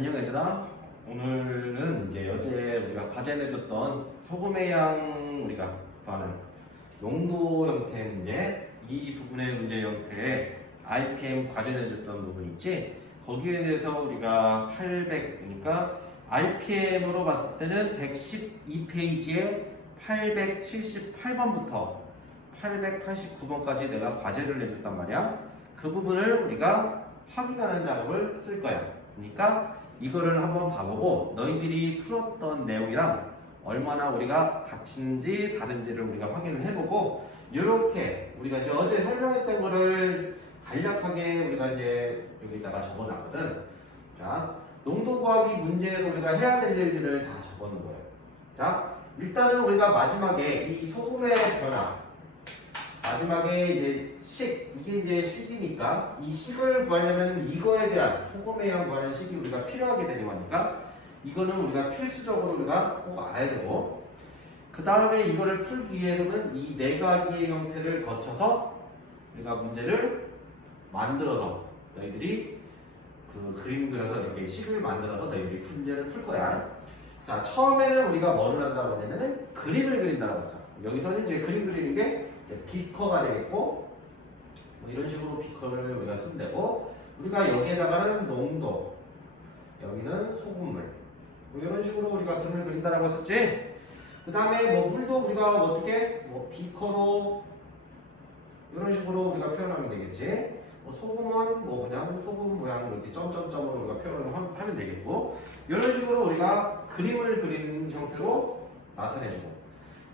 안녕 얘들아. 오늘은 이제 어제 우리가 과제 내줬던 소금의 양 우리가 구하는 농도 형태 문제, 이 부분의 문제 형태에 RPM 과제 내줬던 부분 있지? 거기에 대해서 우리가 800, 그러니까 RPM으로 봤을 때는 112페이지에 878번부터 889번까지 내가 과제를 내줬단 말이야. 그 부분을 우리가 확인하는 작업을 쓸 거야. 그러니까 이거를 한번 봐보고 너희들이 풀었던 내용이랑 얼마나 우리가 같은지 다른지를 우리가 확인을 해보고, 이렇게 우리가 이제 어제 설명했던 거를 간략하게 우리가 이제 여기다가 적어놨거든. 자, 농도 구하기 문제에서 우리가 해야 될 일들을 다 적어놓은 거예요. 자, 일단은 우리가 마지막에 이 소금의 변화, 마지막에 이제 이게 이제 식이니까 이 식을 구하려면 이거에 대한 소금의 양 구하는 식이 우리가 필요하게 되는 거니까 이거는 우리가 필수적으로 우리가 꼭 알아야 되고, 그 다음에 이거를 풀기 위해서는 이 네 가지의 형태를 거쳐서 우리가 문제를 만들어서 너희들이 그 그림 그려서 이렇게 식을 만들어서 너희들이 문제를 풀 거야. 자, 처음에는 우리가 뭐를 한다고 하냐면은 그림을 그린다고 했어. 여기서는 이제 그림 그리는 게 비커가 되겠고, 뭐 이런 식으로 비커를 우리가 쓰면 되고, 우리가 여기에다가는 농도, 여기는 소금물, 뭐 이런 식으로 우리가 그림을 그린다라고 했었지. 그 다음에 뭐 물도 우리가 어떻게 뭐 비커로 이런 식으로 우리가 표현하면 되겠지. 뭐 소금은 뭐 그냥 소금 모양 이렇게 점점점으로 우리가 표현을 하면 되겠고, 이런 식으로 우리가 그림을 그리는 형태로 나타내주고,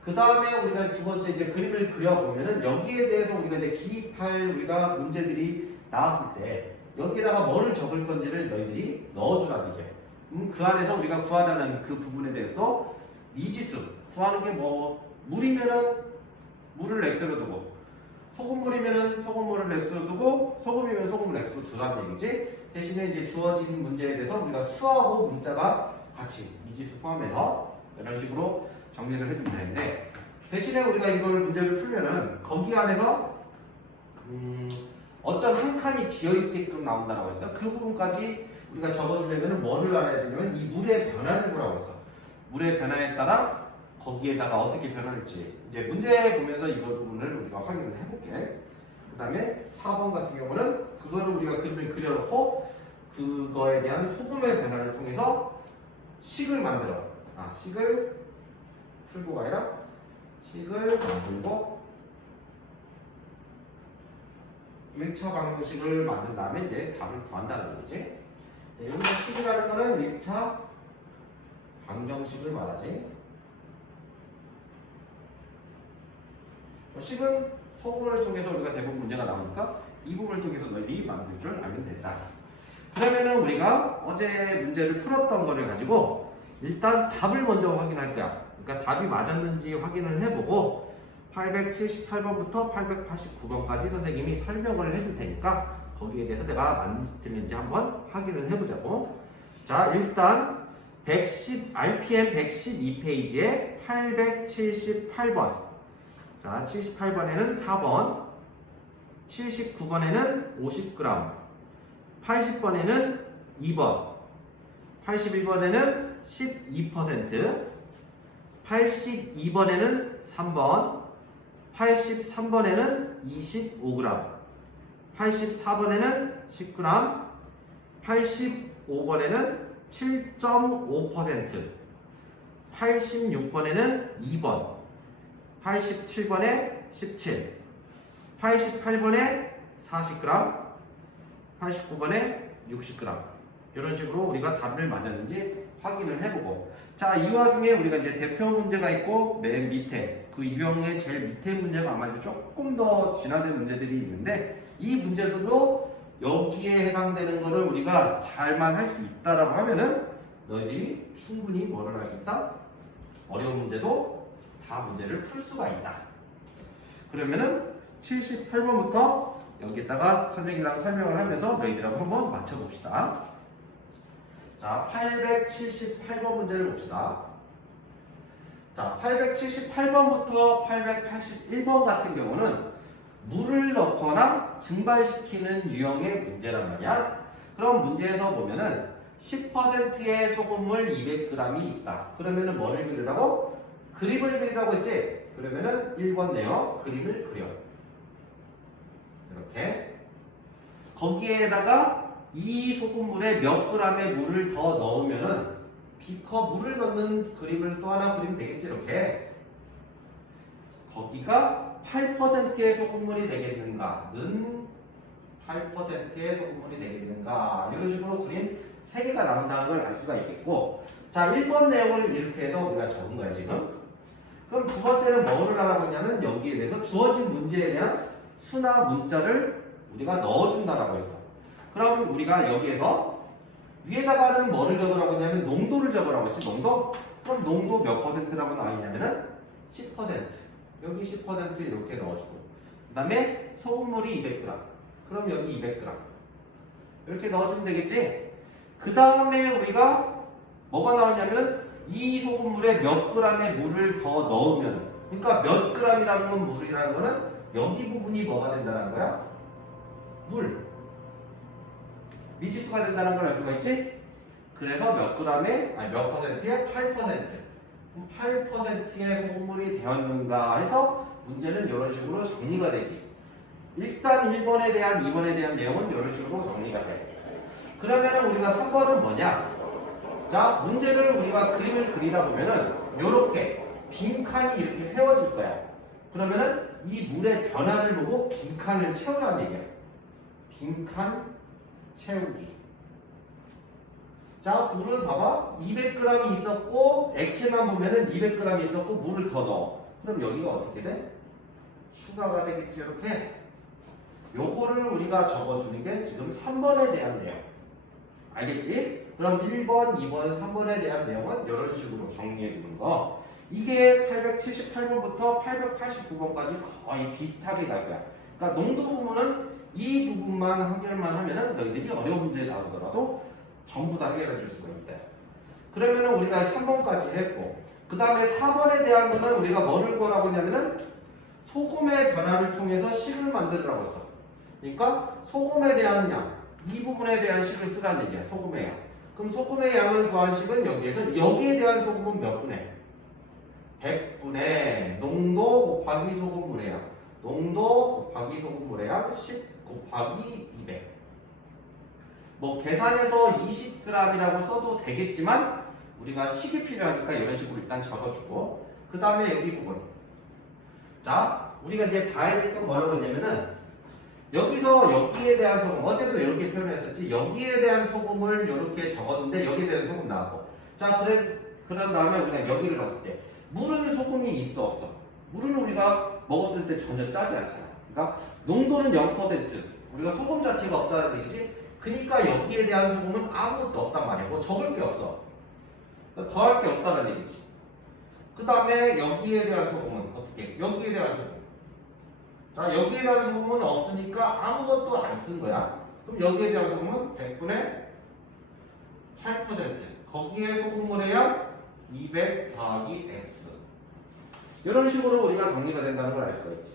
그 다음에 우리가 두 번째 이제 그림을 그려보면은 여기에 대해서 우리가 이제 기입할 우리가 문제들이 나왔을 때 여기에다가 뭐를 적을 건지를 너희들이 넣어주라는 게. 그 안에서 우리가 구하자는 그 부분에 대해서도 미지수 구하는 게 뭐 물이면은 물을 X로 두고, 소금물이면은 소금물을 X로 두고, 소금이면 소금을 X로 두라는 얘기지. 대신에 이제 주어진 문제에 대해서 우리가 수하고 문자가 같이 미지수 포함해서 이런 식으로 정리를 해주면 되는데, 대신에 우리가 이걸 문제를 풀면은 거기 안에서 어떤 한 칸이 비어있게끔 나온다고 했어. 그 부분까지 우리가 적어주려면 뭐를 알아야 되냐면 이 물의 변화를 보라고 했어. 물의 변화에 따라 거기에다가 어떻게 변할지 이제 문제 보면서 이 부분을 우리가 확인을 해볼게. 그 다음에 4번 같은 경우는 그거를 우리가 그림을 그려놓고 그거에 대한 소금의 변화를 통해서 식을 만들어. 식을 풀고가 아니라 식을 만들고 1차 방정식을 만든 다음에 이제 답을 구한다는 거지. 여기서 식이라는 거는 1차 방정식을 말하지. 식은 소금을 통해서 우리가 대부분 문제가 나오니까 이 부분을 통해서 너희들이 만들 줄 알면 된다. 그러면은 우리가 어제 문제를 풀었던 거를 가지고 일단 답을 먼저 확인할 거야. 그러니까 답이 맞았는지 확인을 해보고 878번부터 889번까지 선생님이 설명을 해줄 테니까 거기에 대해서 내가 맞는지 틀린지 한번 확인을 해보자고. 자, 일단 RPM 112페이지에 878번. 자, 78번에는 4번, 79번에는 50g, 80번에는 2번, 81번에는 12%, 82번에는 3번, 83번에는 25g, 84번에는 10g, 85번에는 7.5%, 86번에는 2번, 87번에 17, 88번에 40g, 89번에 60g. 이런 식으로 우리가 답을 맞았는지 확인을 해보고, 자, 이 와중에 우리가 이제 대표 문제가 있고 맨 밑에 그 유형의 제일 밑에 문제가 아마 이제 조금 더 진화된 문제들이 있는데, 이 문제들도 여기에 해당되는 거를 우리가 잘만 할 수 있다라고 하면은 너희들이 충분히 뭐를 할 수 있다? 어려운 문제도 다 문제를 풀 수가 있다. 그러면은 78번부터 여기다가 선생님이랑 설명을 하면서 너희들하고 한번 맞춰봅시다. 자, 878번 문제를 봅시다. 자, 878번부터 881번 같은 경우는 물을 넣거나 증발시키는 유형의 문제란 말이야. 그럼 문제에서 보면은 10%의 소금물 200g이 있다. 그러면은 뭐를 그리라고? 그림을 그리라고 했지? 그러면은 1번 내어 그림을 그려. 이렇게. 거기에다가 이 소금물에 몇 g의 물을 더 넣으면은 비커 물을 넣는 그림을 또 하나 그리면 되겠지? 이렇게. 거기가 8%의 소금물이 되겠는가는 8%의 소금물이 되겠는가 이런 식으로 그림 3개가 나온다는 걸 알 수가 있겠고 자 1번 내용을 이렇게 해서 우리가 적은 거야 지금 그럼 두 번째는 뭐를 하라고 했냐면 여기에 대해서 주어진 문제에 대한 수나 문자를 우리가 넣어준다라고 했어 그럼 우리가 여기에서 위에다가는 뭐를 적으라고 했냐면 농도를 적으라고 했지 농도? 그럼 농도 몇 %라고 나와있냐면은 10% 여기 10% 이렇게 넣어주고 그 다음에 소금물이 200g 그럼 여기 200g 이렇게 넣어주면 되겠지? 그 다음에 우리가 뭐가 나오냐면 이 소금물에 몇 g의 물을 더 넣으면 그러니까 몇 g이라는 건 물이라는 거는 여기 부분이 뭐가 된다는 거야? 물 미지수가 된다는 걸 알 수가 있지? 그래서 몇 %의 8%의 소금물이 되었는가 해서 문제는 이런 식으로 정리가 되지. 일단 1번에 대한 2번에 대한 내용은 이런 식으로 정리가 돼. 그러면 우리가 3번은 뭐냐? 자, 문제를 우리가 그림을 그리다 보면은 이렇게 빈칸이 이렇게 세워질 거야. 그러면은 이 물의 변화를 보고 빈칸을 채우라는 얘기야. 빈칸 채우기. 자, 물을 봐봐. 200g이 있었고, 액체만 보면은 200g이 있었고, 물을 더 넣어. 그럼 여기가 어떻게 돼? 추가가 되겠지, 이렇게. 요거를 우리가 적어주는 게 지금 3번에 대한 내용. 알겠지? 그럼 1번, 2번, 3번에 대한 내용은 이런 식으로 정리해주는 거. 이게 878번부터 889번까지 거의 비슷하게 갈 거야. 그러니까 농도 부분은 이 부분만 해결만 하면은 너희들이 어려운 문제 나오더라도 전부 다 해결해 줄 수가 있다. 그러면은 우리가 3번까지 했고, 그 다음에 4번에 대한 거는 우리가 뭐를 거라고 했냐면은 소금의 변화를 통해서 식을 만들으라고 했어. 그러니까 소금에 대한 양, 이 부분에 대한 식을 쓰라는 얘기야. 소금의 양. 그럼 소금의 양을 구한 식은 여기에서 여기에 대한 소금은 몇 분의? 100분의 농도 곱하기 소금물의 양. 농도 곱하기 소금물의 양 10 곱하기 200. 뭐 계산해서 20g이라고 써도 되겠지만 우리가 식이 필요하니까 이런 식으로 일단 적어주고 그 다음에 여기 부분 자 우리가 이제 봐야 될 건 뭐라고 했냐면은 여기서 여기에 대한 소금 어제도 이렇게 표현했었지 여기에 대한 소금을 이렇게 적었는데 여기에 대한 소금 나왔고 자 그런 다음에 우리가 여기를 봤을 때 물은 소금이 있어 없어 물은 우리가 먹었을 때 전혀 짜지 않잖아 그러니까 농도는 0% 우리가 소금 자체가 없다는 얘기지 그러니까 여기에 대한 소금은 아무것도 없단 말이야. 뭐 적을 게 없어. 더할 게 없다는 얘기지. 그 다음에 여기에 대한 소금은 어떻게? 여기에 대한 소금. 자, 여기에 대한 소금은 없으니까 아무것도 안 쓴 거야. 그럼 여기에 대한 소금은 100분의 8%. 거기에 소금물의 양 200 더하기 x. 이런 식으로 우리가 정리가 된다는 걸 알 수가 있지.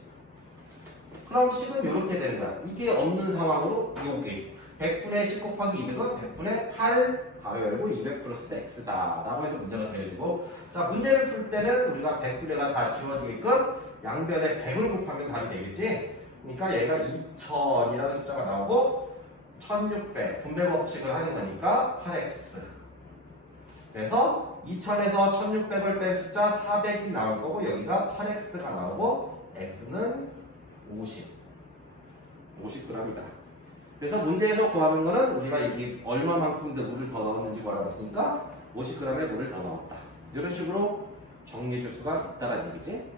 그럼 식은 이렇게 되는 거야. 이게 없는 상황으로 이렇게. 100분의 10 곱하기 200은 100분의 8 가로 열고 200 플러스 x다 라고 해서 문제가 되어지고 자 문제를 풀 때는 우리가 100분의가 다 지워지게끔 양변에 100을 곱하면 답이 되겠지 그러니까 얘가 2000이라는 숫자가 나오고 1600 분배 법칙을 하는 거니까 8x 그래서 2000에서 1600을 뺀 숫자 400이 나올 거고 여기가 8x가 나오고 x는 50g이다 그래서 문제에서 구하는 거는 우리가 이게 얼마만큼 물을 더 넣었는지 뭐라고 했으니까 50g의 물을 더 넣었다. 이런 식으로 정리해 줄 수가 있다는 얘기지.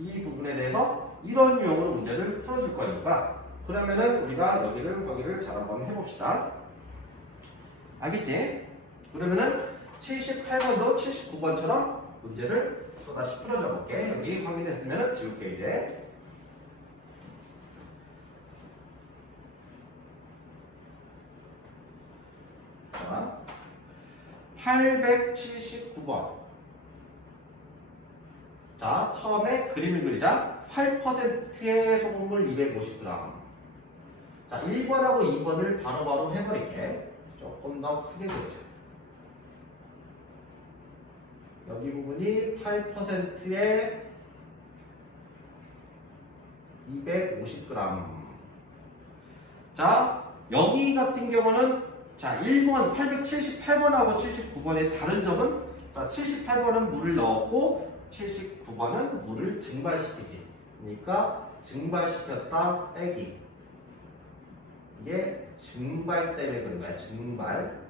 이 부분에 대해서 이런 유형으로 문제를 풀어줄 거니까 그러면은 우리가 여기를 확인을 잘 한번 해봅시다. 알겠지? 그러면은 78번도 79번처럼 문제를 또다시 풀어줘 볼게. 여기 확인했으면은 지울게 이제. 자, 879번. 자, 처음에 그림을 그리자. 8%의 소금물 250g. 자, 1번하고 2번을 바로바로 해버릴게. 좀 조금 더 크게 그려줘요. 여기 부분이 8%에 250g. 자, 여기 같은 경우는 자, 1번 878번하고 79번의 다른 점은 자, 78번은 물을 넣었고 79번은 물을 증발시키지. 그러니까 증발시켰다 빼기. 이게 증발 때문에 그런 거야. 증발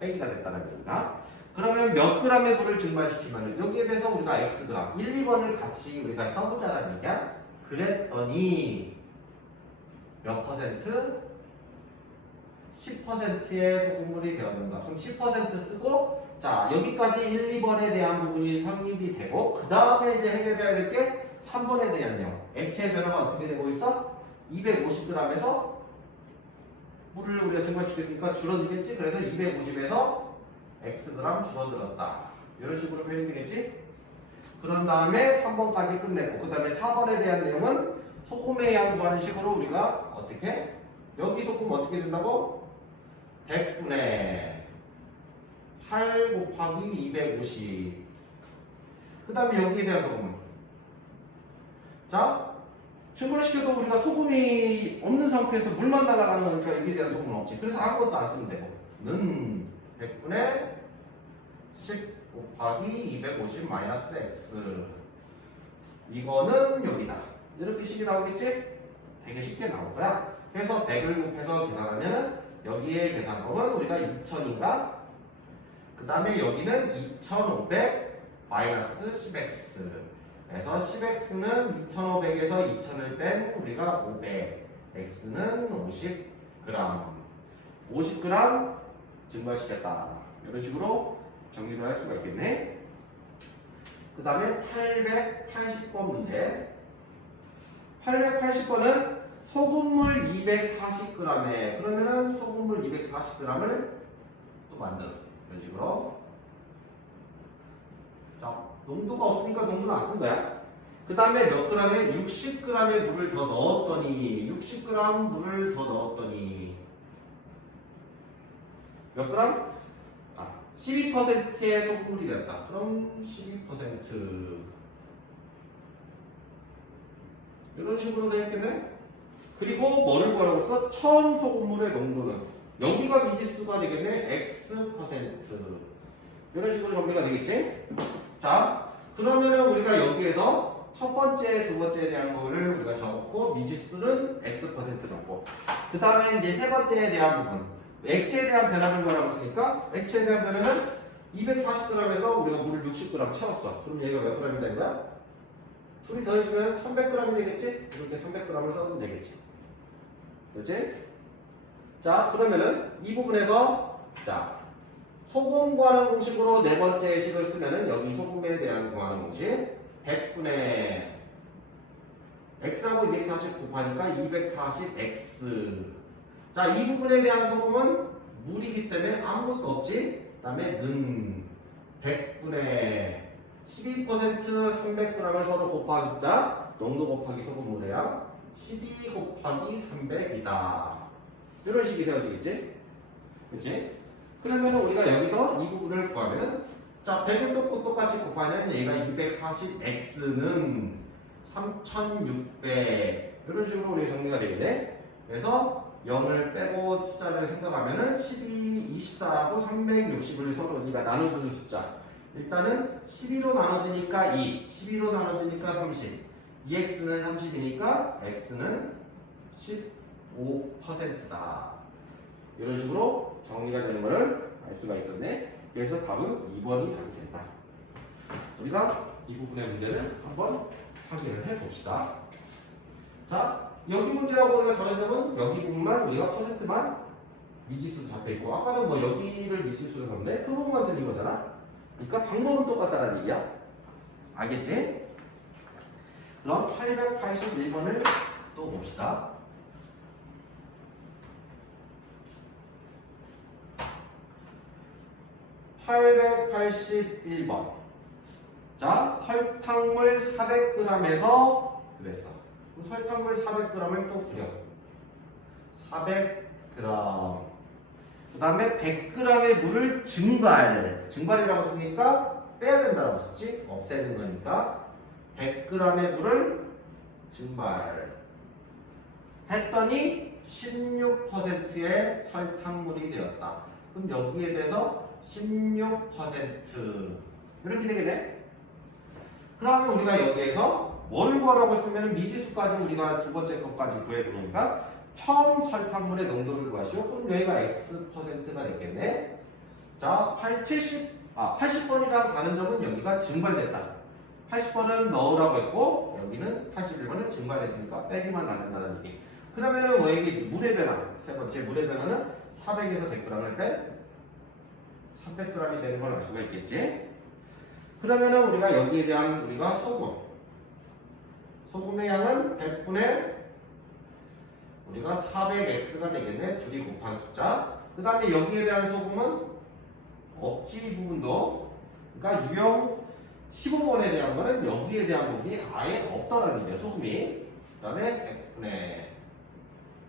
빼기가 됐다는 겁니다. 그러면 몇 g의 물을 증발시키면 여기에 대해서 우리가 xg 1, 2번을 같이 우리가 써보자는 얘기야. 그랬더니 몇 퍼센트? 10%의 소금물이 되었는가. 그럼 10% 쓰고 자 여기까지 1, 2번에 대한 부분이 성립이 되고 그 다음에 이제 해결해야 될 게 3번에 대한 내용. 액체의 변화가 어떻게 되고 있어? 250g에서 물을 우리가 증발시켰으니까 줄어들겠지. 그래서 250에서 xg 줄어들었다. 이런 식으로 표현이 되겠지. 그런 다음에 3번까지 끝내고 그 다음에 4번에 대한 내용은 소금의 양 구하는 식으로 우리가 어떻게? 여기 소금 어떻게 된다고? 100분의 8 곱하기 250. 그 다음에 여기에 대한 소금. 자, 증발시켜도 우리가 소금이 없는 상태에서 물만 날아가는 거니까 여기에 대한 소금은 없지. 그래서 아무것도 안 쓰면 되고. 는 100분의 10 곱하기 250 마이너스 x. 이거는 여기다. 이렇게 식이 나오겠지? 되게 쉽게 나올 거야. 그래서 100을 곱해서 계산하면 여기에 계산법은 우리가 2000인가? 그 다음에 여기는 2500 마이너스 10x. 그래서 10x는 2500에서 2000을 뺀 우리가 500. x는 50g. 50g 증발시켰다. 이런 식으로 정리를 할 수가 있겠네. 그 다음에 880번 문제. 880번은 소금물 240g에 그러면은 소금물 240g을 또 만들어. 이런 식으로. 자, 농도가 없으니까 농도는 안 쓴 거야. 그 다음에 몇 g에 60g의 물을 더 넣었더니 60g 물을 더 넣었더니 몇 g? 12%의 소금물이 되었다. 그럼 12% 이런 식으로 되겠네. 그리고 뭐를 구하라고 했어? 처음 소금물의 농도는 여기가 미지수가 되겠네. X%. 이런 식으로 정리가 되겠지? 자, 그러면은 우리가 여기에서 첫 번째, 두 번째에 대한 거를 우리가 적었고 미지수는 X% 넣고 그 다음에 이제 세 번째에 대한 부분 액체에 대한 변화를 뭐라고 했으니까 액체에 대한 변화는 240g에서 우리가 물을 60g 채웠어. 그럼 얘가 몇 g이 된 거야? 둘이 더해주면 300g이 되겠지? 이렇게 300g을 써도 되겠지. 그렇지? 자, 그러면은 이 부분에서 자 소금 구하는 공식으로 네 번째 식을 쓰면은 여기 소금에 대한 구하는 공식 100분의 x하고 240 곱하니까 240x. 자, 이 부분에 대한 소금은 물이기 때문에 아무것도 없지. 그 다음에 는 100분의 12% 300g을 서로 곱하기 숫자 농도 곱하기 소금물이야 12 곱하기 300이다. 이런 식이 세워지겠지? 그치? 그러면 우리가 여기서 이 부분을 구하면은 자 100을 똑같이 곱하면 얘가 240x는 3600 이런 식으로 우리 정리가 되겠네. 그래서 0을 빼고 숫자를 생각하면은 12, 24하고 360을 서로 우리가 나눠주는 숫자. 일단은 12로 나눠지니까 2, 12로 나눠지니까 30. 2x는 30이니까 x는 15%다. 이런 식으로 정리가 되는 것을 알 수가 있었네. 그래서 답은 2번이 답이 된다. 우리가 이 부분의 문제를 한번 확인을 해 봅시다. 자, 여기 문제하고 우리가 다른 점은 여기 부분만 우리가 퍼센트만 미지수로 잡혀 있고 아까는 뭐 여기를 미지수로 잡는데 그 부분만 틀린 거잖아. 그러니까 방법은 똑같다는 얘기야. 알겠지? 그럼 881번을 또 봅시다. 881번. 자, 설탕물 400g에서 그랬어. 그럼 설탕물 400g을 또 그려. 400g. 그 다음에 100g의 물을 증발이라고 쓰니까 빼야 된다고 썼지? 없애는 거니까 100g의 물을 증발 했더니 16%의 설탕물이 되었다. 그럼 여기에 대해서 16% 이렇게 되겠네? 그러면 우리가 여기에서 뭐를 구하라고 했으면 미지수까지 우리가 두 번째 것까지 구해보니까 처음 설탕물의 농도를 구하시오. 그럼 여기가 X%가 되겠네. 자, 80번이랑 다른 점은 여기가 증발됐다. 80번은 넣으라고 했고 여기는 81번은 증발했으니까 빼기만 나눈다는 얘기. 그러면은 여기 물의 변화, 세 번째 물의 변화는 400에서 100g을 뺀 300g이 되는 걸 알 수가 있겠지. 그러면은 우리가 여기에 대한 우리가 소금의 양은 100분의 우리가 400x가 되겠네. 둘이 곱한 숫자. 그 다음에 여기에 대한 소금은 억지 부분도 그러니까 유형 15번에 대한 거는 여기에 대한 부분이 아예 없다는 얘기예요. 소금이. 그 다음에 100분의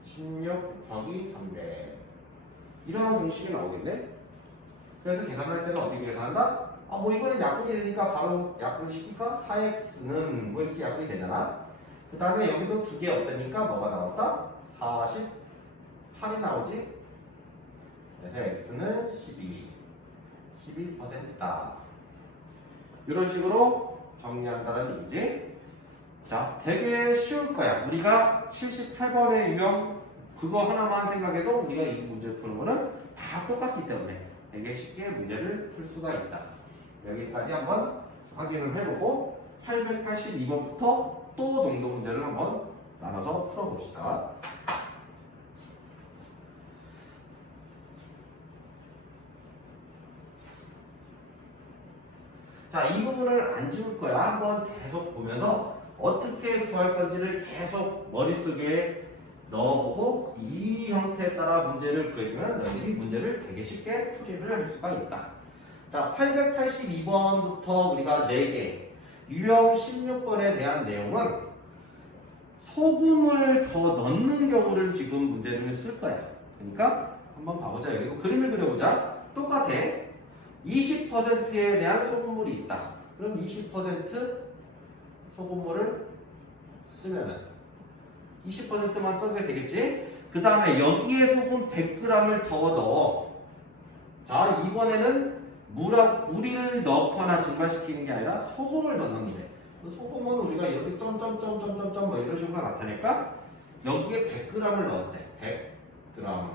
16 더하기 300 이런 공식이 나오겠네. 그래서 계산할 때는 어떻게 계산한다? 뭐 이거는 약분이 되니까 바로 약분을 시키니까 4x는 뭐 이렇게 약분이 되잖아. 그 다음에 여기도 두 개 없으니까 뭐가 나왔다? 48이 나오지? 그래서 x는 12%다. 이런 식으로 정리한다는 얘기지. 자, 되게 쉬울 거야. 우리가 78번의 유형 그거 하나만 생각해도 우리가 이 문제 푸는 거는 다 똑같기 때문에 되게 쉽게 문제를 풀 수가 있다. 여기까지 한번 확인을 해보고 882번부터 또 농도 문제를 한번 나눠서 풀어봅시다. 자, 이 부분을 안 지울 거야. 한번 계속 보면서 어떻게 구할 건지를 계속 머릿속에 넣어보고 이 형태에 따라 문제를 구해주면 너희들이 문제를 되게 쉽게 풀이를 할 수가 있다. 자, 882번부터 우리가 4개, 유형 16번에 대한 내용은 소금을 더 넣는 경우를 지금 문제를 쓸 거야. 그러니까 한번 봐보자. 여기 그림을 그려보자. 똑같아. 20%에 대한 소금물이 있다. 그럼 20% 소금물을 쓰면은 20%만 써도 되겠지? 그 다음에 여기에 소금 100g을 더 넣어. 자, 이번에는 물을 넣거나 증발시키는 게 아니라 소금을 더 넣는데 소금은 우리가 이렇게 점점점점점점 뭐 이런 식으로 나타낼까? 여기에 100g을 넣었대. 100g.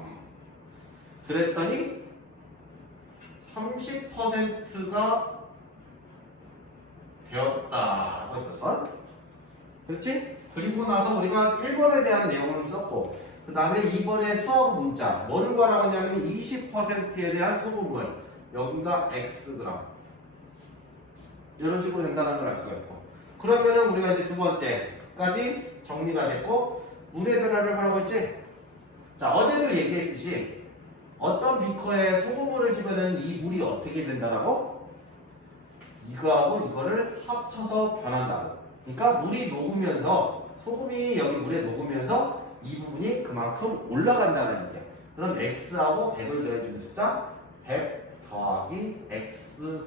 그랬더니 30%가 되었다라고 했었어. 그렇지? 그리고 나서 우리가 1번에 대한 내용을 썼고 그 다음에 2번의 수업 문자 뭐를 구하라고 하냐면 20%에 대한 소금물 여기가 Xg 이런 식으로 된다는 걸 알 수가 있고 그러면은 우리가 이제 두 번째까지 정리가 됐고 물의 변화를 하라고 했지? 자, 어제도 얘기했듯이 어떤 비커에 소금물을 집어넣으면 이 물이 어떻게 된다라고? 이거하고 이거를 합쳐서 변한다고. 그러니까 물이 녹으면서 소금이 여기 물에 녹으면서 이 부분이 그만큼 올라간다는 얘기야. 그럼 x하고 100을 더해주는 숫자 100 더하기 xg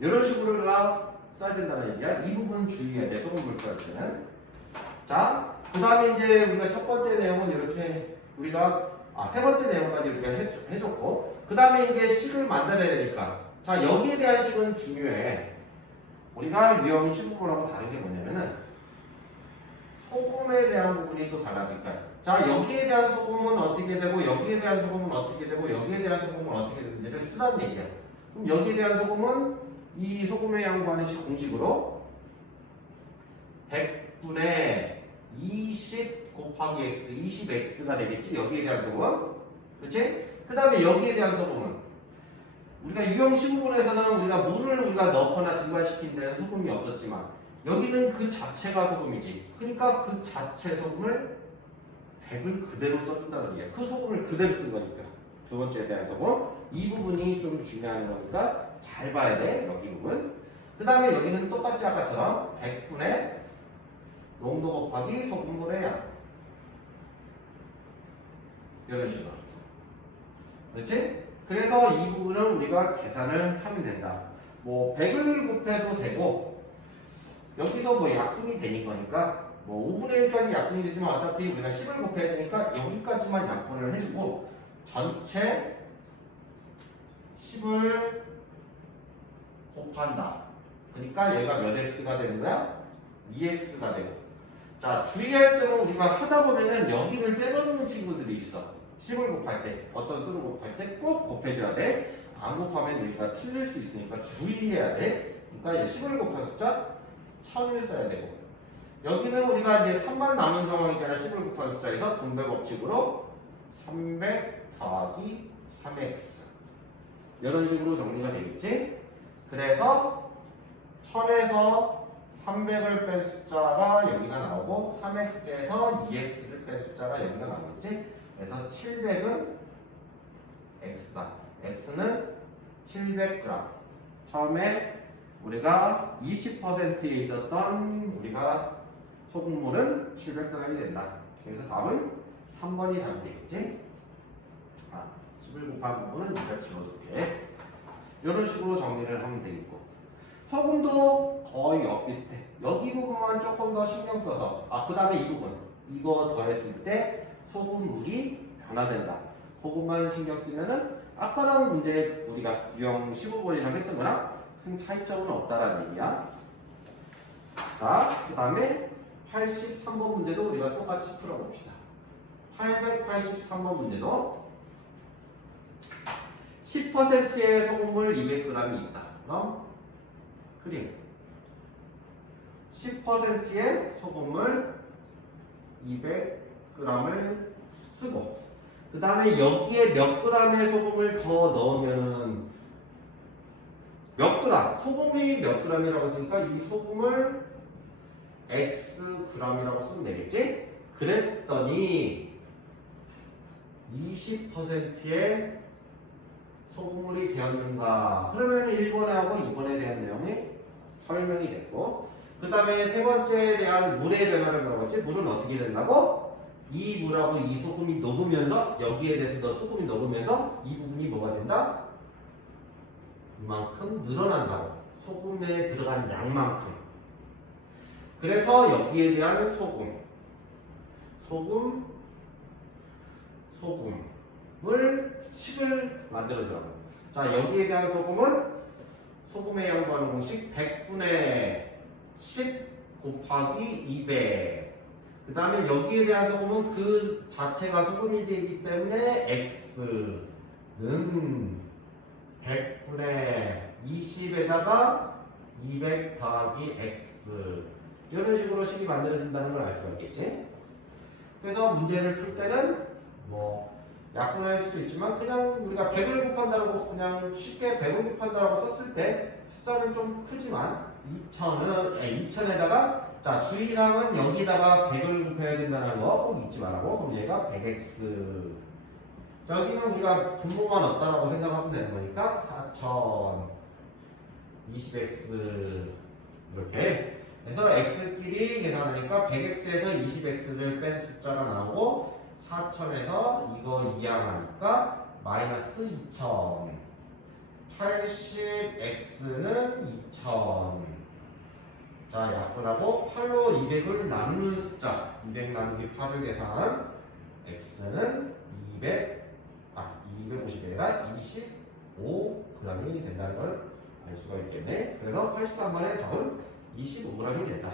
이런 식으로 우리가 써야 된다는 얘기야. 이 부분 주의해야 돼. 소금물 구할 때는. 자, 그 다음에 이제 우리가 첫 번째 내용은 이렇게 우리가 세 번째 내용까지 우리가 해줬고 그 다음에 이제 식을 만들어야 되니까 자, 여기에 대한 식은 중요해. 우리가 유형 15번하고 다른 게 뭐냐면은 소금에 대한 부분이 또 달라질 거야. 자, 여기에 대한 소금은 어떻게 되고 여기에 대한 소금은 어떻게 되고 여기에 대한 소금은 어떻게 되는지를 쓰라는 얘기야. 그럼 여기에 대한 소금은 이 소금의 양 구하는 공식으로 100분의 20 곱하기 x, 20x가 되겠지. 여기에 대한 소금은. 그렇지? 그 다음에 여기에 대한 소금은 우리가 유형 15번에서는 우리가 물을 우리가 넣거나 증발시킨 데는 소금이 없었지만 여기는 그 자체가 소금이지. 그러니까 그 자체 소금을 100을 그대로 써준다는 얘기야. 그 소금을 그대로 쓴 거니까. 두 번째에 대한 소금. 이 부분이 좀 중요한 거니까 잘 봐야 돼. 여기 부분. 그 다음에 여기는 똑같이 아까처럼 100분의 농도 곱하기 소금물의 양. 이런 식으로. 그렇지? 그래서 이 부분은 우리가 계산을 하면 된다. 뭐 100을 곱해도 되고 여기서 뭐 약분이 되는 거니까 뭐 5분의 1까지 약분이 되지만 어차피 우리가 10을 곱해야 되니까 여기까지만 약분을 해주고 전체 10을 곱한다. 그러니까 얘가 몇 x가 되는 거야? 2x가 되고. 자, 주의할 점은 우리가 하다 보면은 여기를 빼놓는 친구들이 있어. 10을 곱할 때, 어떤 수를 곱할 때 꼭 곱해줘야 돼. 안 곱하면 여기가 틀릴 수 있으니까 주의해야 돼. 그러니까 이제 10을 곱한 숫자 1000을 써야 되고. 여기는 우리가 이제 3만 남은 상황이잖아. 10을 곱한 숫자에서 분배 법칙으로 300 더하기 3x. 이런 식으로 정리가 되겠지? 그래서 1000에서 300을 뺀 숫자가 여기가 나오고 3x에서 2x를 뺀 숫자가 여기가 나오겠지? 그래서 700은 x다. x는 700g. 처음에 우리가 20%에 있었던 우리가 소금물은 700g이 된다. 그래서 답은 3번이 답이 되겠지? 10을 곱한 부분은 이걸 지워줄게. 이런 식으로 정리를 하면 되겠고. 소금도 거의 엇비슷해. 여기 부분만 조금 더 신경 써서 그 다음에 이 부분 이거 더했을 때 소금물이 변화된다. 그것만 신경 쓰면은 아까랑 문제 우리가 유형 15번이랑 했던 거랑 큰 차이점은 없다라는 얘기야. 자, 그 다음에 83번 문제도 우리가 똑같이 풀어봅시다. 883번 문제도 10%의 소금물 200g이 있다. 그럼 그림 10%의 소금물 200g을 쓰고 그 다음에 여기에 몇 g의 소금을 더 넣으면은 몇 g? 소금이 몇 g이라고 했으니까 이 소금을 xg이라고 쓰면 되겠지? 그랬더니 20%의 소금물이 되었는가? 그러면 1번하고 2번에 대한 내용이 설명이 됐고 그 다음에 세 번째에 대한 물의 변화를 물어봤지? 물은 어떻게 된다고? 이 물하고 이 소금이 녹으면서 여기에 대해서 소금이 녹으면서 이 부분이 뭐가 된다? 이만큼 늘어난다고. 소금에 들어간 양만큼. 그래서 여기에 대한 소금을 10을 만들어줘. 자, 여기에 대한 소금은 소금의 양 구하는 공식 100분의 10 곱하기 200. 그 다음에 여기에 대한 소금은 그 자체가 소금이 되기 때문에 x는 100분의 20에다가 200 더하기 x. 이런 식으로 식이 만들어진다는 걸 알 수가 있겠지? 그래서 문제를 풀 때는 뭐 약분할 수도 있지만 그냥 우리가 100을 곱한다고 그냥 쉽게 100을 곱한다고 썼을 때 숫자는 좀 크지만 2000에다가 자 주의사항은 여기다가 100을 곱해야 된다는 거 꼭 잊지 말라고. 그럼 얘가 100x. 자 여기는 우리가 분모만 없다라고 생각하면 되는 거니까 4000 20x 이렇게 그래서 x끼리 계산하니까 100x에서 20x를 뺀 숫자가 나오고 4000에서 이거 이항하니까 마이너스 2000 80x는 2000. 자 약분하고 8로 200을 나누는 숫자 200 나누기 8을 계산한 x는 250에가 25g이 된다는 걸 알 수가 있겠네. 그래서 83번의 답은 25g이 된다.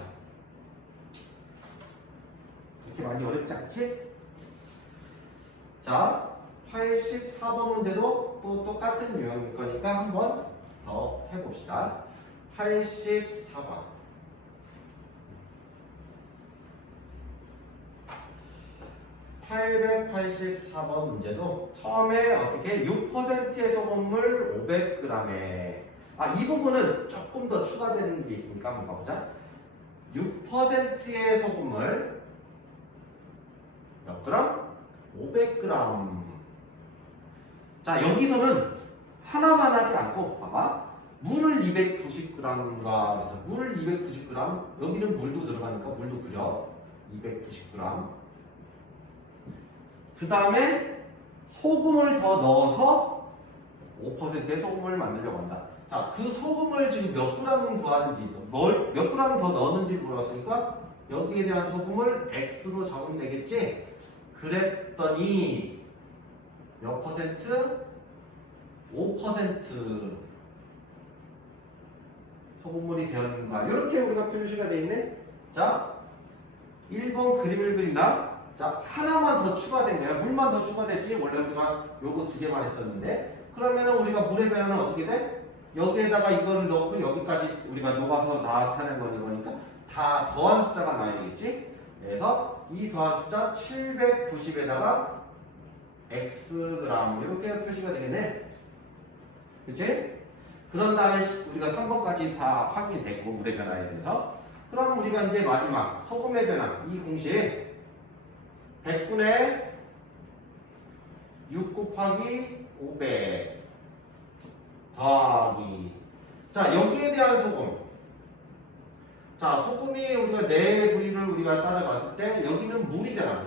이렇게 많이 어렵지 않지? 자, 84번 문제도 또 똑같은 유형일 거니까 한 번 더 해봅시다. 84번. 884번 문제도 처음에 어떻게 6%의 소금물 500g에 이 부분은 조금 더 추가되는 게 있으니까 한번 봐보자. 6%의 소금물 몇 그램? 500g. 자 여기서는 하나만 하지 않고 봐봐. 물을 290g과 그래서 물을 290g 여기는 물도 들어가니까 물도 그려 290g. 그 다음에 소금을 더 넣어서 5%의 소금을 만들려고 한다. 자, 그 소금을 지금 몇 그램 더하는지, 몇 그램 더 넣었는지 물어봤으니까 여기에 대한 소금을 X로 적으면 되겠지? 그랬더니 몇 퍼센트? 5% 소금물이 되었는가? 이렇게 우리가 표시가 되어 있네. 자, 1번 그림을 그린다. 자, 하나만 더 추가된 거야. 물만 더 추가됐지. 원래 우리가 요거 두 개만 했었는데. 그러면은 우리가 물의 변화는 어떻게 돼? 여기에다가 이거를 넣고 여기까지 우리가 녹아서 나타낸 거니까 다 더한 숫자가 나와야 되겠지. 그래서 이 더한 숫자 790에다가 Xg 이렇게 표시가 되겠네. 그치? 그런 다음에 우리가 3번까지 다 확인이 됐고 물의 변화에 대해서. 그럼 우리가 이제 마지막 소금의 변화 이 공식 100분의 6 곱하기 500 더하기 자 여기에 대한 소금 자 소금이 우리가 네 부위를 우리가 따져봤을 때 여기는 물이잖아.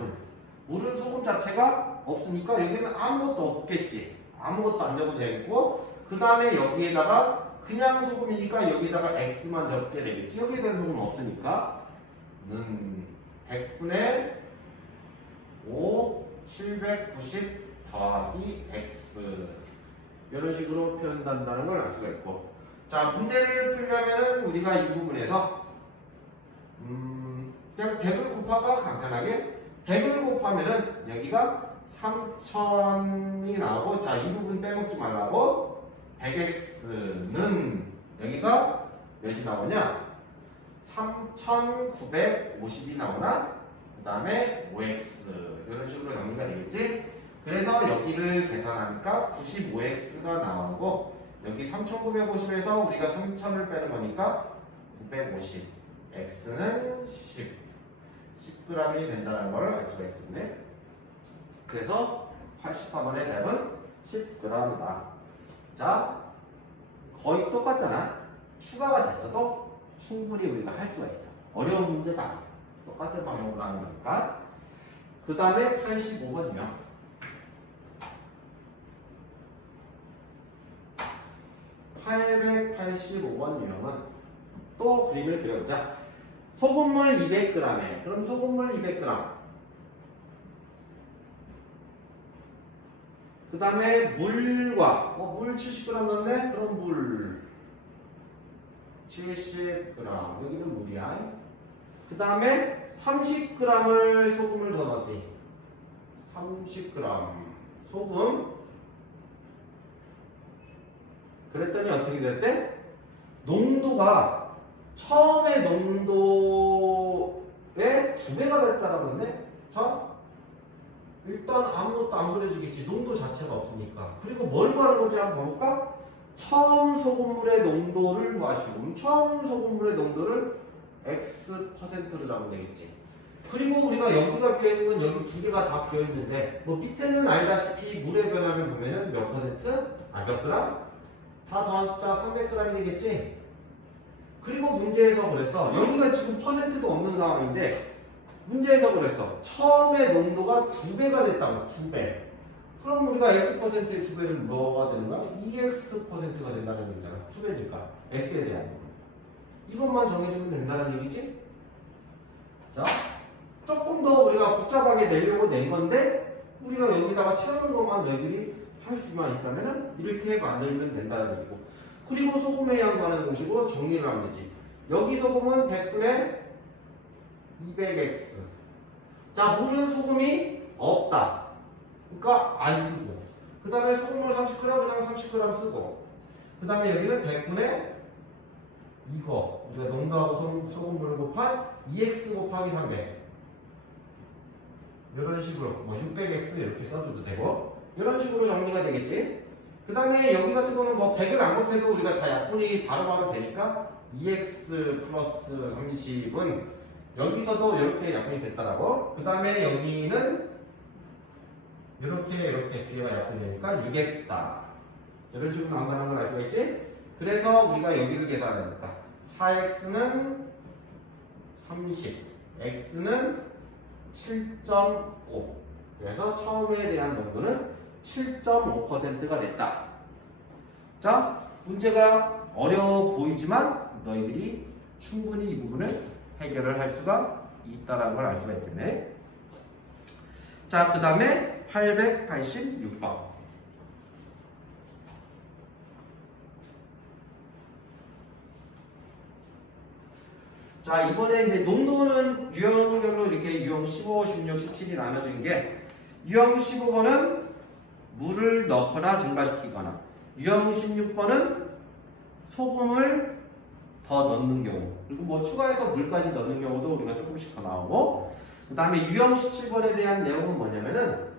물은 소금 자체가 없으니까 여기는 아무것도 없겠지. 아무것도 안 적어도 되겠고 그 다음에 여기에다가 그냥 소금이니까 여기다가 X만 적게 되겠지. 여기에 대한 소금은 없으니까 100분의 5 790 더하기 X 이런 식으로 표현한다는 걸 알 수가 있고 자 문제를 풀려면은 우리가 이 부분에서 그냥 100을 곱할까 간단하게 100을 곱하면은 여기가 3000이 나오고 자 이 부분 빼먹지 말라고 100x는 여기가 몇이 나오냐 3950이 나오나 그 다음에 5x 이런 식으로 정리가 되겠지. 그래서 여기를 계산하니까 95x가 나오고 여기 3950에서 우리가 3000을 빼는 거니까 950 x는 10g이 된다는 걸 알 수가 있겠네. 그래서 84번의 답은 10g이다. 자, 거의 똑같잖아. 추가가 됐어도 충분히 우리가 할 수가 있어. 어려운 문제가 아니야. 똑같은 방법으로 하는 거니까. 그 다음에 85번이요. 885번 유형은 또 그림을 그려보자. 소금물 200g에 그럼 소금물 200g 그 다음에 물과 물 70g 넣네? 그럼 물 70g 여기는 물이야. 그 다음에 30g을 소금을 더 넣었대. 30g 소금 그랬더니 어떻게 됐대? 농도가 처음의 농도의 2배가 됐다라고 했네? 자, 일단 아무것도 안 그려지겠지. 농도 자체가 없으니까. 그리고 뭘 구하는 건지 한번 볼까? 처음 소금물의 농도를 구하시고 처음 소금물의 농도를 X%로 잡으면 되겠지. 그리고 우리가 여기가 비어있는 건 여기 두 개가 다 비어있는데 뭐 밑에는 알다시피 물의 변화를 보면은 몇 퍼센트? 몇 그램? 다 더한 숫자 300g이 되겠지? 그리고 문제에서 그랬어. 여기가 지금 퍼센트도 없는 상황인데 문제에서 그랬어. 처음에 농도가 2배가 됐다고 했어. 2배. 그럼 우리가 X%의 2배는 뭐가 되는 거야? 2X%가 된다는 얘기잖아. 2배니까. X에 대한. 이것만 정해주면 된다는 얘기지? 자, 조금 더 우리가 복잡하게 내려고 낸 건데 우리가 여기다가 채우는 것만 너희들이 할 수만 있다면 이렇게 만들면 된다는 얘기고 그리고 소금의 양 구하는 공식으로 정리를 하면 되지. 여기 소금은 100분의 200x 자 물은 소금이 없다. 그러니까 안 쓰고 그 다음에 소금물 30g 그냥 30g 쓰고 그 다음에 여기는 100분의 이거 우리가 농도하고 소금물을 곱한 2x 곱하기 300 이런 식으로 뭐 600x 이렇게 써줘도 되고 이런 식으로 정리가 되겠지. 그 다음에 여기 같은 거는 뭐 100을 안 곱해도 우리가 다 약분이 바로바로 되니까 2x 플러스 30은 여기서도 이렇게 약분이 됐다라고. 그 다음에 여기는 이렇게 뒤에가 약분이 되니까 6x다. 이런 식으로 나온다는 걸 알 수가 있지. 그래서 우리가 여기를 계산하니까 4x는 30, x는 7.5. 그래서 처음에 대한 농도는 7.5%가 됐다. 자, 문제가 어려워 보이지만 너희들이 충분히 이 부분을 해결을 할 수가 있다는 걸 알 수가 있겠네. 자, 그 다음에 886번. 자, 이번에 이제 농도는 유형별로 이렇게 유형 15, 16, 17이 나눠진 게, 유형 15번은 물을 넣거나 증발시키거나, 유형 16번은 소금을 더 넣는 경우, 그리고 뭐 추가해서 물까지 넣는 경우도 우리가 조금씩 더 나오고, 그 다음에 유형 17번에 대한 내용은 뭐냐면은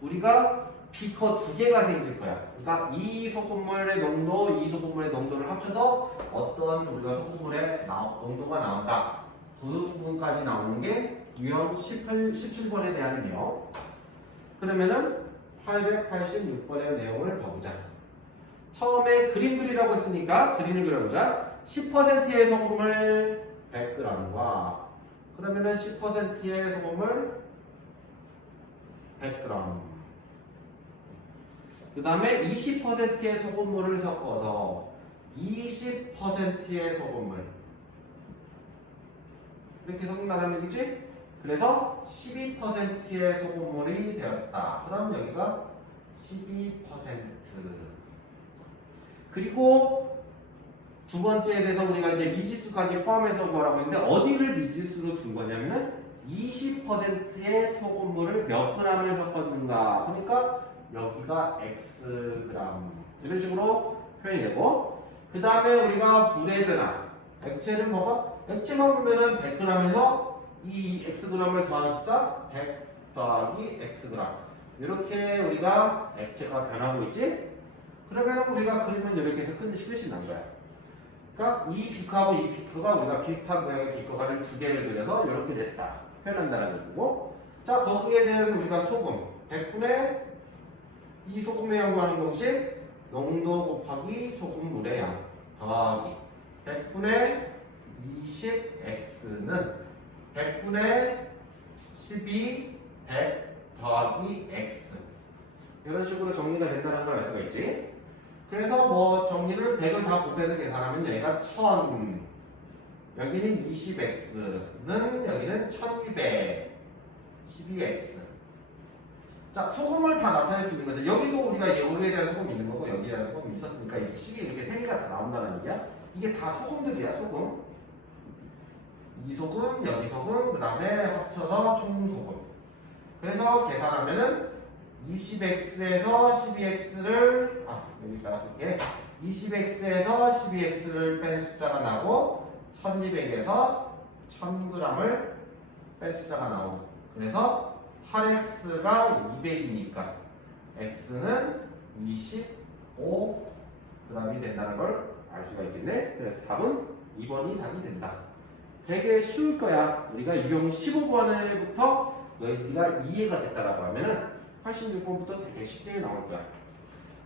우리가 비커 두 개가 생길 거야. 그러니까 이 소금물의 농도, 이 소금물의 농도를 합쳐서 어떤 우리가 소금물의 농도가 나온다. 그 부분까지 나오는 게 유형 17번에 대한 내용. 그러면은 886번의 내용을 봐보자. 처음에 그림 그리라고 했으니까 그림을 그려보자. 10%의 소금을 100g과 그러면은 10%의 소금을 100g. 그 다음에 20%의 소금물을 섞어서 20%의 소금물 이렇게 섞는다는 얘기지? 그래서 12%의 소금물이 되었다. 그럼 여기가 12%. 그리고 두 번째에 대해서 우리가 이제 미지수까지 포함해서 뭐라고 했는데 어디를 미지수로 둔 거냐면은 20%의 소금물을 몇 g을 섞었는가. 그러니까 여기가 Xg 이런 식으로 표현되고, 그 다음에 우리가 물의 변화 액체를 봐봐. 액체만 보면은 100g에서 이 Xg을 더한 숫자 100 더하기 Xg 이렇게 우리가 액체가 변하고 있지. 그러면 우리가 그림은 이렇게 해서 끝이 난 거야. 그러니까 이 비커하고 이 비커가 우리가 비슷한 모양의 비커가를 두 개를 그려서 이렇게 됐다 표현한다는 거고, 자 거기에 대한 우리가 소금 100분의 이 소금의 양 구하는 공식 농도 곱하기 소금물의 양 더하기 100분의 20x는 100분의 12 100 더하기 x 이런 식으로 정리가 된다는 걸 알 수가 있지. 그래서 뭐 정리를 100을 다 곱해서 계산하면 여기가 1000 여기는 20x는 여기는 1200 12x. 자, 소금을 다 나타낼 수 있는 거죠. 여기도 우리가 여기에 대한 소금이 있는 거고 여기에 대한 소금이 있었으니까 이 식이 이렇게 세 개가 다 나온다는 얘기야. 이게 다 소금들이야, 소금. 이 소금, 여기 소금, 그 다음에 합쳐서 총소금. 그래서 계산하면은 20x에서 12x를 여기다가 쓸게. 20x에서 12x를 뺀 숫자가 나고 1200에서 1000g을 뺀 숫자가 나오고, 그래서 8x가 200이니까 x는 25g이 된다는 걸 알 수가 있겠네. 그래서 답은 2번이 답이 된다. 되게 쉬울 거야. 우리가 유형 15번부터 너희들이가 이해가 됐다라고 하면은 86번부터 되게 쉽게 나올 거야.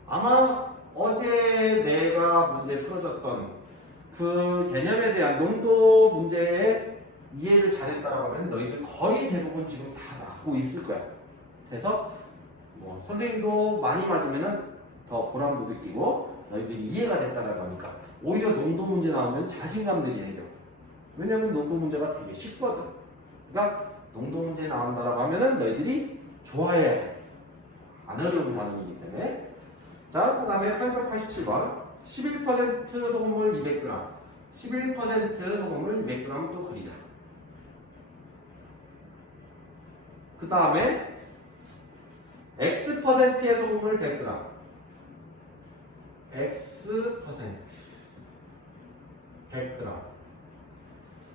아마 어제 내가 문제 풀어줬던 그 개념에 대한 농도 문제의 이해를 잘했다라고 하면 너희들 거의 대부분 지금 다 맞고 있을 거야. 그래서 뭐 선생님도 많이 맞으면은 더 보람도 느끼고 너희들이 이해가 됐다라고 하니까 오히려 농도 문제 나오면 자신감들이 생겨. 왜냐면 농도 문제가 되게 쉽거든. 그러니까 농도 문제 나온다라고 하면은 너희들이 좋아해야 돼. 안 어려운 단어이기 때문에. 자, 그 다음에 887번 11% 소금물 200g 11% 소금물 200g 또 그리자. 그 다음에 X%의 소금물 100g X% 100g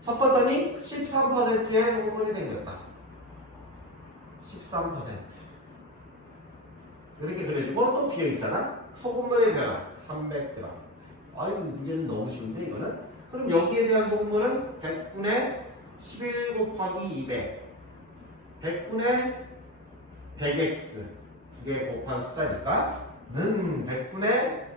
섞었더니 13%의 소금물이 생겼다. 13% 이렇게 그려주고 또 비어있잖아. 소금물의 변화 300g. 아유, 문제는 너무 쉬운데 이거는. 그럼 여기에 대한 소금물은 100분의 11 곱하기 200 100분의 100x 두 개 곱한 숫자니까 는 100분의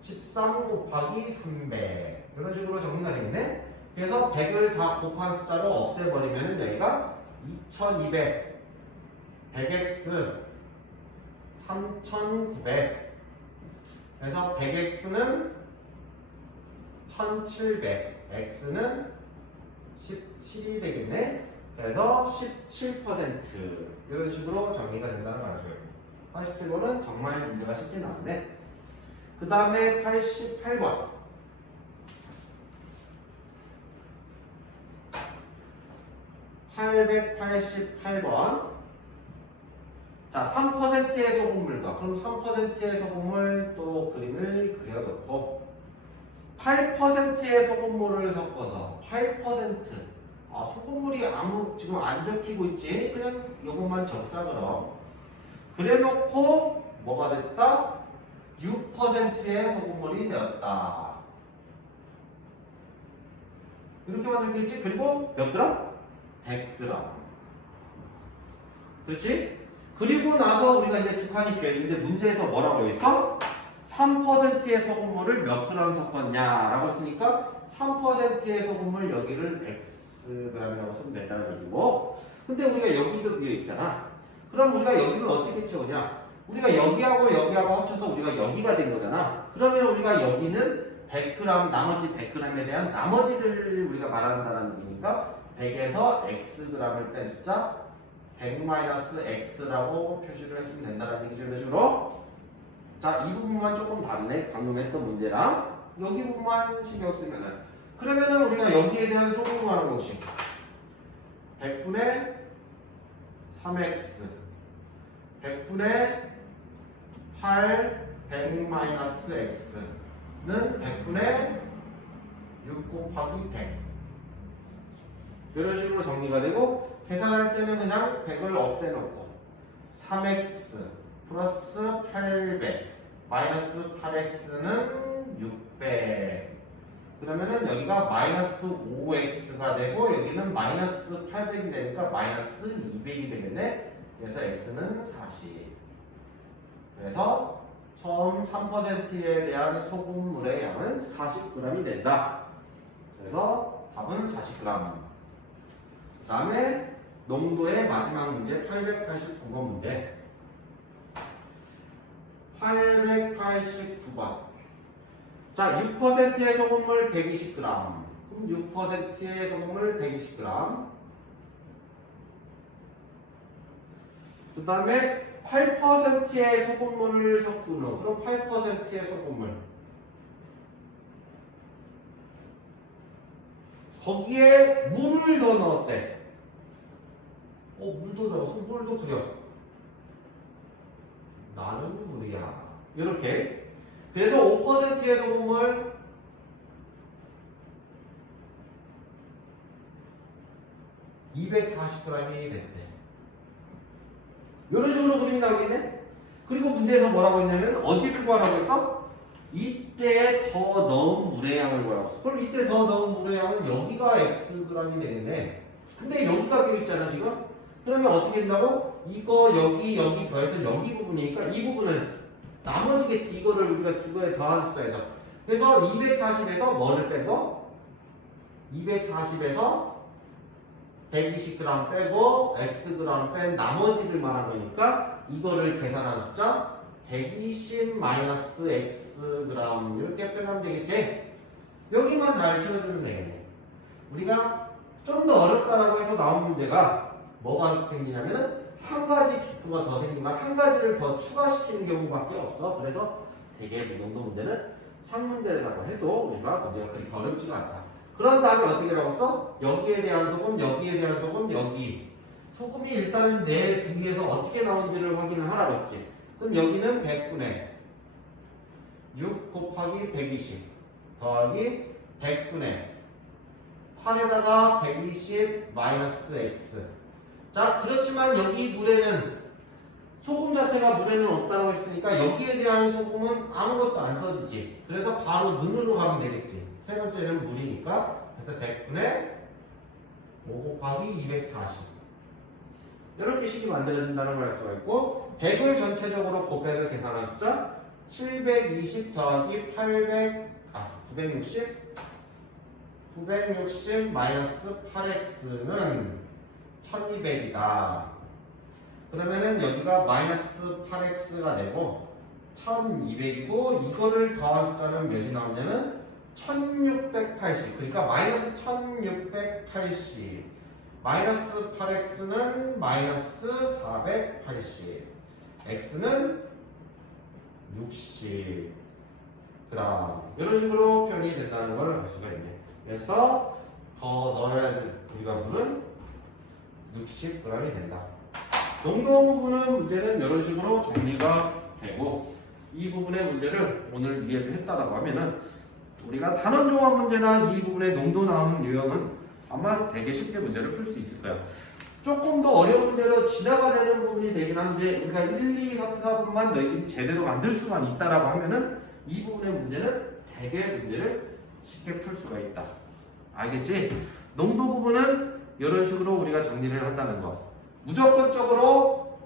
13 곱하기 300 이런 식으로 정리가 되겠네. 그래서 100을 다 곱한 숫자로 없애버리면 여기가 2200 100x 3900. 그래서 100x는 1700, x는 17이 되겠네. 그래서 17% 이런 식으로 정리가 된다는 걸 알아줘요. 87번은 정말 문제가 쉽게 나왔네. 그 다음에 88번. 자, 3%의 소금물과, 그럼 3%의 소금물 또 그림을 그려놓고 8%의 소금물을 섞어서 8%. 소금물이 아무 지금 안 적히고 있지? 그냥 이것만 적자 그럼. 그래놓고 뭐가 됐다? 6%의 소금물이 되었다. 이렇게만 적혀있지? 그리고 몇 그램? 100g. 그렇지? 그리고 나서 우리가 이제 두 칸이 껴있는데 문제에서 뭐라고 했어? 3%의 소금물을 몇 그램 섞었냐라고 했으니까 3%의 소금물 여기를 xg이라고 쓰면 된다는 얘기고, 근데 우리가 여기도 비어 있잖아. 그럼 우리가 여기를 어떻게 채우냐? 우리가 여기하고 여기하고 합쳐서 우리가 여기가 된 거잖아. 그러면 우리가 여기는 100g, 나머지 100g에 대한 나머지를 우리가 말한다는 얘기니까 100에서 xg을 뺀 숫자 100-x라고 표시를 해주면 된다는 얘기죠. 이런 식으로. 자, 이 부분만 조금 다르네. 방금 했던 문제랑 여기 부분만 신경 쓰면은, 그러면은 우리가 여기에 대한 소금을 하는 것이 100분의 3x 100분의 8 100-x는 100분의 6 곱하기 100 이런 식으로 정리가 되고, 계산할 때는 그냥 100을 없애놓고 3x 플러스 800 마이너스 8x는 600. 그러면은 여기가 마이너스 5x가 되고 여기는 마이너스 800이 되니까 마이너스 200이 되겠네. 그래서 x는 40. 그래서 처음 3%에 대한 소금물의 양은 40g이 된다. 그래서 답은 40g. 그 다음에 농도의 마지막 문제 889번 문제. 889번. 자, 6%의 소금물 120g. 그럼 6%의 소금물 120g. 그 다음에 8%의 소금물을 섞으면, 그럼 8%의 소금물. 거기에 물을 더 넣었대. 물도 넣어서 물도 그려. 나는 물이야. 이렇게. 그래서 5%의 소금물 240g이 됐대. 이런 식으로 그림이 나오겠네. 그리고 문제에서 뭐라고 했냐면 어디를 구하라고 했어? 이때 더 넣은 물의 양을 구하라고 했어. 그럼 이때 더 넣은 물의 양은 여기가 xg이 되겠네. 근데 여기가 비어 있잖아 지금. 그러면 어떻게 된다고? 이거 여기 더해서 여기 부분이니까 이 부분은 나머지겠지. 이거를 우리가 두 개에 더한 숫자에서. 그래서 240에서 뭐를 빼고 240에서 120g 빼고 xg 뺀 나머지를 말한 거니까 이거를 계산한 숫자 120-xg 이렇게 빼면 되겠지? 여기만 잘 채워주면 되겠네. 우리가 좀 더 어렵다라고 해서 나온 문제가 뭐가 생기냐면은 한 가지 기표가 더 생기면 한 가지를 더 추가시키는 경우밖에 없어. 그래서 되게 무정도 문제는 3문제라고 해도 우리가 문제가 그렇게 어렵지가 않다. 그런 다음에 어떻게 나왔어? 여기에 대한 소금, 여기에 대한 소금, 여기. 소금이 일단은 내 주위에서 어떻게 나온지를 확인을 하라고 했지. 그럼 여기는 100분의 6 곱하기 120 더하기 100분의 8에다가 120 마이너스 x. 자, 그렇지만 여기 물에는 소금 자체가 물에는 없다고 했으니까 여기에 대한 소금은 아무것도 안 써지지. 그래서 바로 눈으로 가면 되겠지. 세 번째는 물이니까. 그래서 100분의 5 곱하기 240 이렇게 식이 만들어진다는 걸 알 수가 있고, 100을 전체적으로 곱해서 계산한 숫자 720 더하기 960 마이너스 8x는 1200이다. 그러면은 여기가 마이너스 8x가 되고 1200이고 이거를 더한 숫자는 몇이 나오냐면 1680. 그러니까 마이너스 1680. 마이너스 8x는 마이너스 480. x는 60g. 이런 식으로 표현이 된다는 걸 알 수가 있네. 그래서 더 넣어야 될 우리가 물은 60g이 된다. 농도 부분은 문제는 이런 식으로 정리가 되고 이 부분의 문제를 오늘 이해를 했다라고 하면은 우리가 단원 종합 문제나 이 부분의 농도 나오는 유형은 아마 되게 쉽게 문제를 풀 수 있을 거야. 조금 더 어려운 문제로 지나가는 부분이 되긴 한데 그러니까 1, 2, 3, 4분만 너희들이 제대로 만들 수만 있다라고 하면은 이 부분의 문제는 되게 문제를 쉽게 풀 수가 있다. 알겠지? 농도 부분은 이런 식으로 우리가 정리를 한다는 거. 무조건적으로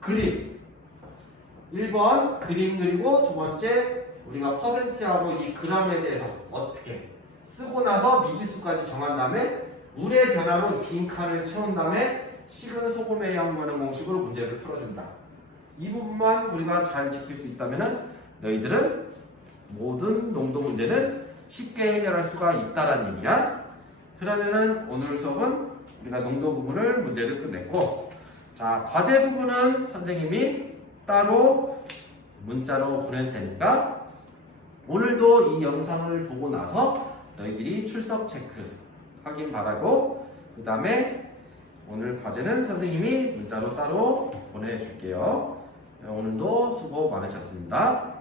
그림. 1번 그림 그리고 두 번째 우리가 퍼센트하고 이 그램에 대해서 어떻게 쓰고 나서 미지수까지 정한 다음에 물의 변화로 빈 칸을 채운 다음에 식은 소금에 양보하는 공식으로 문제를 풀어준다. 이 부분만 우리가 잘 지킬 수 있다면 너희들은 모든 농도 문제는 쉽게 해결할 수가 있다라는 얘기야. 그러면은 오늘 수업은 우리가 농도 부분을 문제를 끝냈고, 자 과제 부분은 선생님이 따로 문자로 보낼 테니까 오늘도 이 영상을 보고 나서 너희들이 출석 체크 확인 바라고, 그 다음에 오늘 과제는 선생님이 문자로 따로 보내줄게요. 오늘도 수고 많으셨습니다.